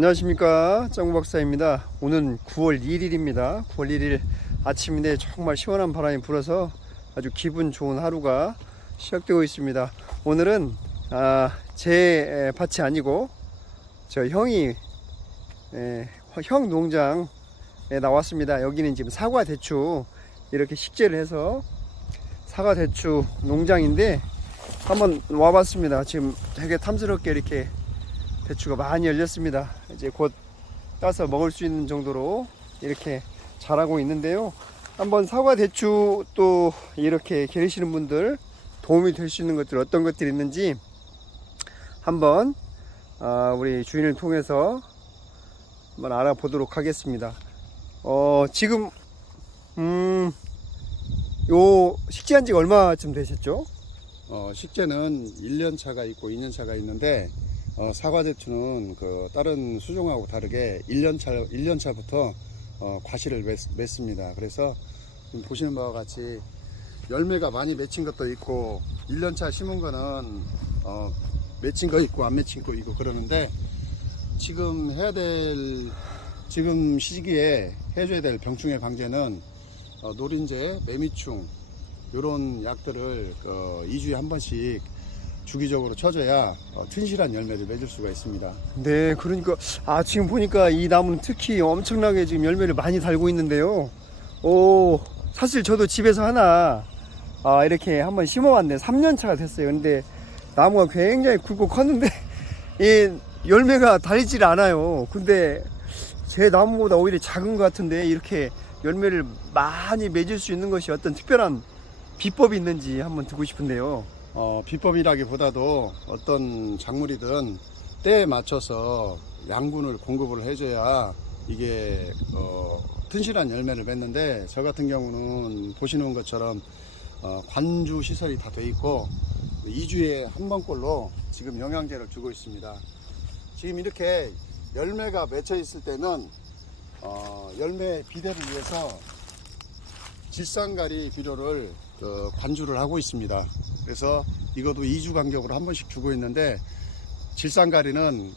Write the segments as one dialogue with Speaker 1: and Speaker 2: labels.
Speaker 1: 안녕하십니까 짱구 박사입니다. 오늘 9월 1일입니다. 9월 1일 아침인데 정말 시원한 바람이 불어서 아주 기분 좋은 하루가 시작되고 있습니다. 오늘은 아, 제 에, 밭이 아니고 저 형이 에, 형 농장에 나왔습니다. 여기는 지금 사과 대추 이렇게 식재를 해서 사과 대추 농장인데 한번 와봤습니다. 지금 되게 탐스럽게 이렇게 대추가 많이 열렸습니다. 이제 곧 따서 먹을 수 있는 정도로 이렇게 자라고 있는데요. 한번 사과 대추 또 이렇게 기르시는 분들 도움이 될 수 있는 것들 어떤 것들이 있는지 한번 아, 우리 주인을 통해서 한번 알아보도록 하겠습니다. 어, 지금 음, 요 식재한 지가 얼마쯤 되셨죠?
Speaker 2: 어, 식재는 1년 차가 있고 2년 차가 있는데 어, 사과 대추는 그 다른 수종하고 다르게 1년 차 1년 차부터 어, 과실을 맺, 맺습니다. 그래서 보시는 바와 같이 열매가 많이 맺힌 것도 있고 1년 차 심은 거는 어, 맺힌 거 있고 안 맺힌 거 있고 그러는데 지금 해야 될 지금 시기에 해줘야 될 병충해 방제는 어, 노린재, 매미충 이런 약들을 어, 2주에 한 번씩 주기적으로 쳐줘야 어, 튼실한 열매를 맺을 수가 있습니다.
Speaker 1: 네, 그러니까 아 지금 보니까 이 나무는 특히 엄청나게 지금 열매를 많이 달고 있는데요. 오, 사실 저도 집에서 하나 아 이렇게 한번 심어봤는데 3년 차가 됐어요. 근데 나무가 굉장히 굵고 컸는데 이 열매가 달리질 않아요. 근데 제 나무보다 오히려 작은 것 같은데 이렇게 열매를 많이 맺을 수 있는 것이 어떤 특별한 비법이 있는지 한번 듣고 싶은데요.
Speaker 2: 어, 비법이라기보다도 어떤 작물이든 때에 맞춰서 양분을 공급을 해줘야 이게 어, 튼실한 열매를 맺는데 저 같은 경우는 보시는 것처럼 어, 관주 시설이 다 돼 있고 2주에 한 번꼴로 지금 영양제를 주고 있습니다. 지금 이렇게 열매가 맺혀 있을 때는 어, 열매 비대를 위해서 질산가리 비료를 그 관주를 하고 있습니다. 그래서 이것도 2주 간격으로 한 번씩 주고 있는데 질산가리는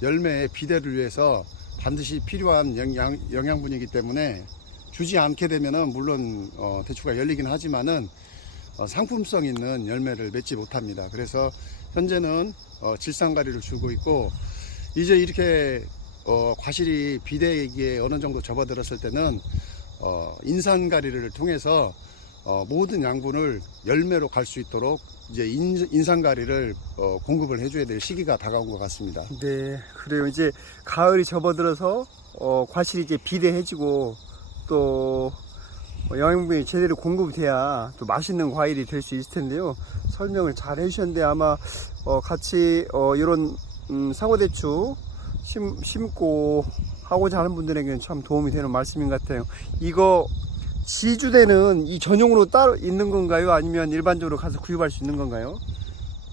Speaker 2: 열매의 비대를 위해서 반드시 필요한 영양, 영양분이기 때문에 주지 않게 되면은 물론 어, 대추가 열리긴 하지만은 어, 상품성 있는 열매를 맺지 못합니다. 그래서 현재는 어, 질산가리를 주고 있고 이제 이렇게 어, 과실이 비대기에 어느 정도 접어들었을 때는 어, 인산가리를 통해서 어, 모든 양분을 열매로 갈 수 있도록 이제 인, 인산가리를 어, 공급을 해줘야 될 시기가 다가온 것 같습니다.
Speaker 1: 네, 그래요. 이제 가을이 접어들어서 어, 과실이 이제 비대해지고 또 어, 영양분이 제대로 공급돼야 또 맛있는 과일이 될 수 있을 텐데요. 설명을 잘 해주셨는데 아마 어, 같이 어, 이런 음, 사과대추 심, 심고 하고자 하는 분들에게는 참 도움이 되는 말씀인 것 같아요. 이거 지주대는 이 전용으로 따로 있는 건가요? 아니면 일반적으로 가서 구입할 수 있는 건가요?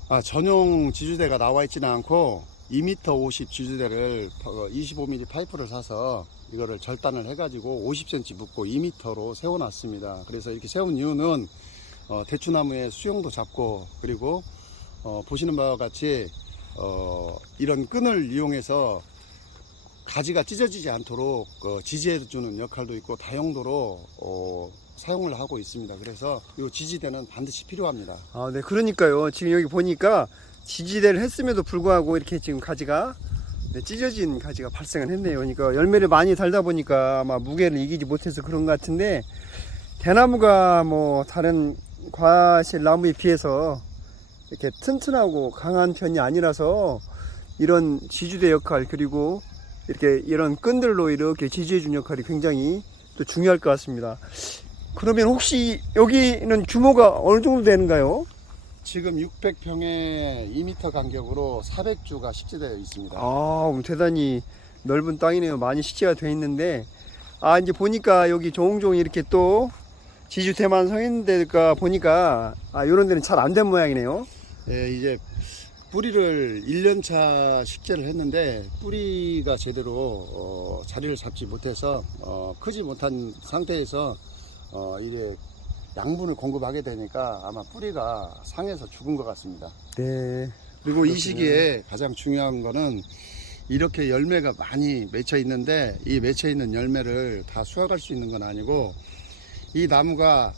Speaker 2: 아, 전용 지주대가 나와 있지는 않고 2m 50 지주대를 25mm 파이프를 사서 이거를 절단을 해가지고 50cm 묶고 2m로 세워놨습니다. 그래서 이렇게 세운 이유는 어, 대추나무의 수용도 잡고 그리고 어, 보시는 바와 같이 어, 이런 끈을 이용해서 가지가 찢어지지 않도록 어, 지지해주는 역할도 있고 다용도로 어, 사용을 하고 있습니다. 그래서 이 지지대는 반드시 필요합니다.
Speaker 1: 아, 네, 그러니까요. 지금 여기 보니까 지지대를 했음에도 불구하고 이렇게 지금 가지가 네, 찢어진 가지가 발생을 했네요. 그러니까 열매를 많이 달다 보니까 아마 무게를 이기지 못해서 그런 것 같은데 대나무가 뭐 다른 과실 나무에 비해서 이렇게 튼튼하고 강한 편이 아니라서 이런 지주대 역할 그리고 이렇게 이런 끈들로 이렇게 지지해 준 역할이 굉장히 또 중요할 것 같습니다. 그러면 혹시 여기는 규모가 어느 정도 되는가요?
Speaker 2: 지금 600평에 2m 간격으로 400주가 식재되어 있습니다.
Speaker 1: 아, 대단히 넓은 땅이네요. 많이 식재가 돼 있는데, 아, 이제 보니까 여기 종종 이렇게 또 지주 대만 서 있는 데가 보니까, 아, 요런 데는 잘 안 된 모양이네요.
Speaker 2: 예, 이제 뿌리를 1년차 식재를 했는데 뿌리가 제대로 어, 자리를 잡지 못해서 어, 크지 못한 상태에서 어, 이게 양분을 공급하게 되니까 아마 뿌리가 상해서 죽은 것 같습니다.
Speaker 1: 네.
Speaker 2: 그리고 이
Speaker 1: 그렇군요.
Speaker 2: 시기에 가장 중요한 거는 이렇게 열매가 많이 맺혀 있는데 이 맺혀 있는 열매를 다 수확할 수 있는 건 아니고 이 나무가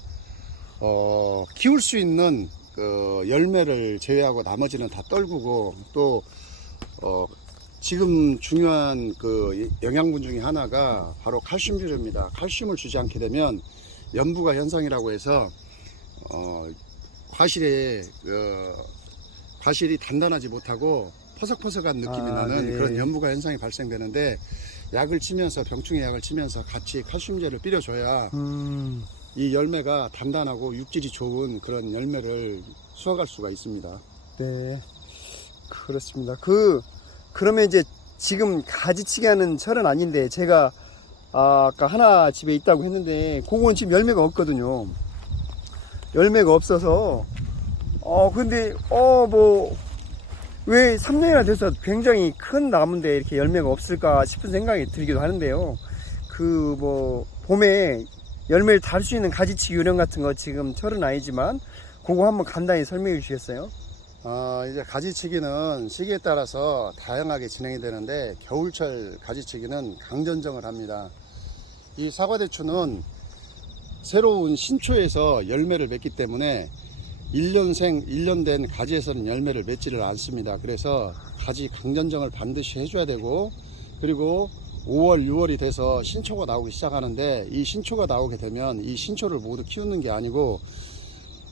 Speaker 2: 어, 키울 수 있는 그 열매를 제외하고 나머지는 다 떨구고 또 어, 지금 중요한 그 영양분 중에 하나가 바로 칼슘 비료입니다. 칼슘을 주지 않게 되면 연부가 현상이라고 해서 어, 과실에 그 과실이 단단하지 못하고 퍼석퍼석한 느낌이
Speaker 1: 아,
Speaker 2: 나는
Speaker 1: 네.
Speaker 2: 그런 연부가 현상이 발생되는데 약을 치면서 병충해 약을 치면서 같이 칼슘제를 뿌려줘야
Speaker 1: 음,
Speaker 2: 이 열매가 단단하고 육질이 좋은 그런 열매를 수확할 수가 있습니다.
Speaker 1: 네. 그렇습니다. 그, 그러면 이제 지금 가지치기 하는 철은 아닌데, 제가 아, 아까 하나 집에 있다고 했는데, 그건 지금 열매가 없거든요. 열매가 없어서, 어, 근데, 어, 뭐, 왜 3년이나 돼서 굉장히 큰 나무인데 이렇게 열매가 없을까 싶은 생각이 들기도 하는데요. 그, 뭐, 봄에 열매를 달 수 있는 가지치기 요령 같은 거 지금 철은 아니지만, 그거 한번 간단히 설명해 주시겠어요?
Speaker 2: 어, 이제 가지치기는 시기에 따라서 다양하게 진행이 되는데 겨울철 가지치기는 강전정을 합니다. 이 사과대추는 새로운 신초에서 열매를 맺기 때문에 1년생, 1년 된 가지에서는 열매를 맺지를 않습니다. 그래서 가지 강전정을 반드시 해줘야 되고 그리고 5월, 6월이 돼서 신초가 나오기 시작하는데 이 신초가 나오게 되면 이 신초를 모두 키우는 게 아니고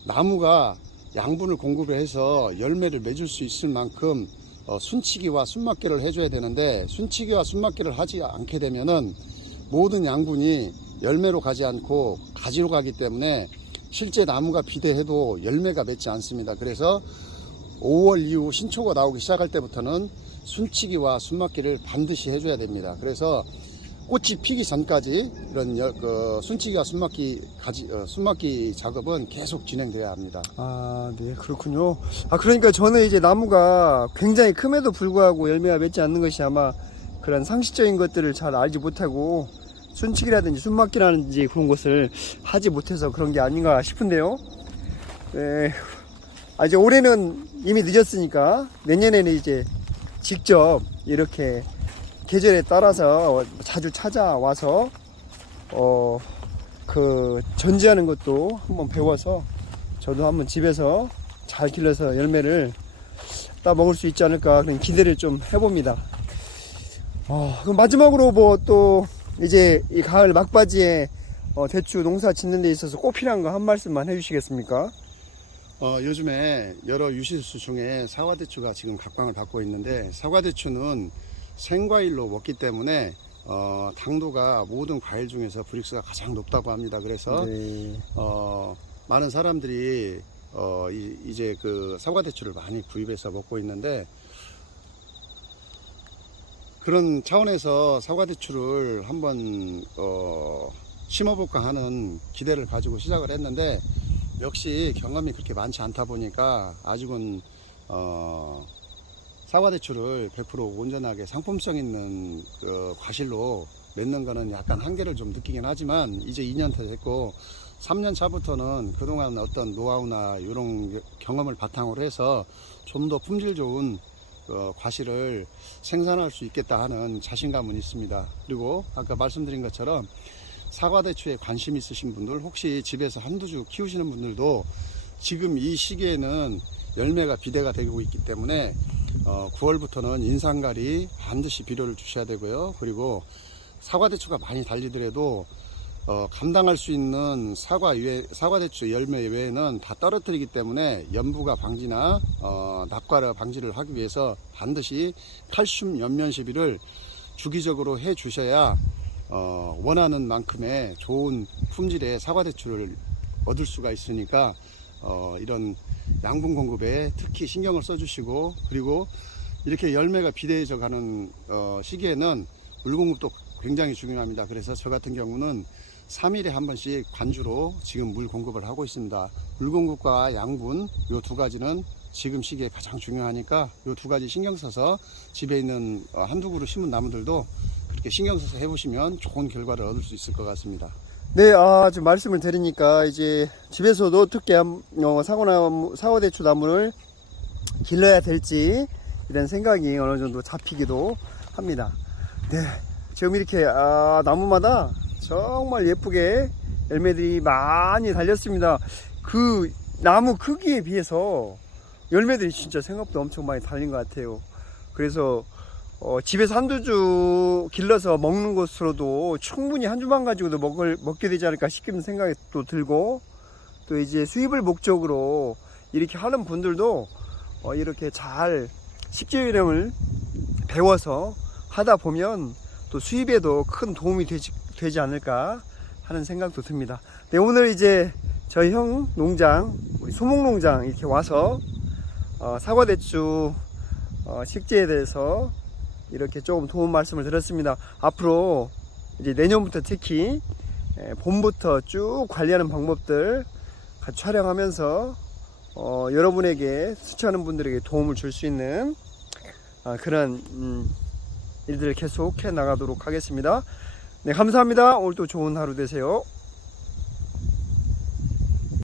Speaker 2: 나무가 양분을 공급을 해서 열매를 맺을 수 있을 만큼 어, 순치기와 순막기를 해줘야 되는데 순치기와 순막기를 하지 않게 되면은 모든 양분이 열매로 가지 않고 가지로 가기 때문에 실제 나무가 비대해도 열매가 맺지 않습니다. 그래서 5월 이후 신초가 나오기 시작할 때부터는 순치기와 순막기를 반드시 해줘야 됩니다. 그래서 꽃이 피기 전까지 이런 열- 그 순치기와 순막기 가지 어, 순막기 작업은 계속 진행돼야 합니다.
Speaker 1: 아, 네, 그렇군요. 아, 그러니까 저는 이제 나무가 굉장히 큼에도 불구하고 열매가 맺지 않는 것이 아마 그런 상식적인 것들을 잘 알지 못하고 순치기라든지 순막기라든지 그런 것을 하지 못해서 그런 게 아닌가 싶은데요. 네. 아, 이제 올해는 이미 늦었으니까 내년에는 이제 직접 이렇게 계절에 따라서 자주 찾아와서 어, 그 전지하는 것도 한번 배워서 저도 한번 집에서 잘 길러서 열매를 따 먹을 수 있지 않을까 그런 기대를 좀 해봅니다. 어, 그럼 마지막으로 뭐 또 이제 이 가을 막바지에 어, 대추 농사 짓는 데 있어서 꼭 필요한 거 한 말씀만 해주시겠습니까?
Speaker 2: 어, 요즘에 여러 유실수 중에 사과대추가 지금 각광을 받고 있는데 사과대추는 생과일로 먹기 때문에 어, 당도가 모든 과일 중에서 브릭스가 가장 높다고 합니다. 그래서
Speaker 1: 네.
Speaker 2: 어, 많은 사람들이 어, 이, 제그 사과대추를 많이 구입해서 먹고 있는데 그런 차원에서 사과대추를 한번 어, 심어볼까 하는 기대를 가지고 시작을 했는데 역시 경험이 그렇게 많지 않다 보니까 아직은 어, 사과 대추를 100% 온전하게 상품성 있는 그 과실로 맺는 거는 약간 한계를 좀 느끼긴 하지만 이제 2년 차 됐고 3년 차부터는 그동안 어떤 노하우나 이런 경험을 바탕으로 해서 좀 더 품질 좋은 어, 과실을 생산할 수 있겠다 하는 자신감은 있습니다. 그리고 아까 말씀드린 것처럼 사과 대추에 관심 있으신 분들 혹시 집에서 한두 주 키우시는 분들도 지금 이 시기에는 열매가 비대가 되고 있기 때문에 어, 9월부터는 인상갈이 반드시 비료를 주셔야 되고요. 그리고 사과 대추가 많이 달리더라도 어, 감당할 수 있는 사과 외, 사과 대추 열매 외에는 다 떨어뜨리기 때문에 연부가 방지나 어, 낙과를 방지를 하기 위해서 반드시 칼슘 연면 시비를 주기적으로 해 주셔야 어, 원하는 만큼의 좋은 품질의 사과대추를 얻을 수가 있으니까 어, 이런 양분 공급에 특히 신경을 써주시고 그리고 이렇게 열매가 비대해져 가는 어, 시기에는 물 공급도 굉장히 중요합니다. 그래서 저 같은 경우는 3일에 한 번씩 관주로 지금 물 공급을 하고 있습니다. 물 공급과 양분 요 두 가지는 지금 시기에 가장 중요하니까 요 두 가지 신경 써서 집에 있는 어, 한두 그루 심은 나무들도 그렇게 신경 써서 해보시면 좋은 결과를 얻을 수 있을 것 같습니다.
Speaker 1: 네, 아, 좀 말씀을 드리니까 이제 집에서도 한- 어, 사과나무, 사과대추 나무를 길러야 될지 이런 생각이 어느 정도 잡히기도 합니다. 네, 지금 이렇게 아, 나무마다 정말 예쁘게 열매들이 많이 달렸습니다. 그 나무 크기에 비해서 열매들이 진짜 생각보다 엄청 많이 달린 것 같아요. 그래서 어, 집에서 한두 주 길러서 먹는 것으로도 충분히 한 주만 가지고도 먹을, 먹게 되지 않을까 싶은 생각이 또 들고 또 이제 수입을 목적으로 이렇게 하는 분들도 어, 이렇게 잘 식재료를 배워서 하다 보면 또 수입에도 큰 도움이 되지, 되지 않을까 하는 생각도 듭니다. 네, 오늘 이제 저희 형 농장, 우리 소목농장 이렇게 와서 어, 사과대추 어, 식재에 대해서 이렇게 조금 도움 말씀을 드렸습니다. 앞으로 이제 내년부터 특히 에, 봄부터 쭉 관리하는 방법들 같이 촬영하면서 어, 여러분에게 수치하는 분들에게 도움을 줄 수 있는 아, 그런 음, 일들을 계속 해 나가도록 하겠습니다. 네, 감사합니다. 오늘 또 좋은 하루 되세요.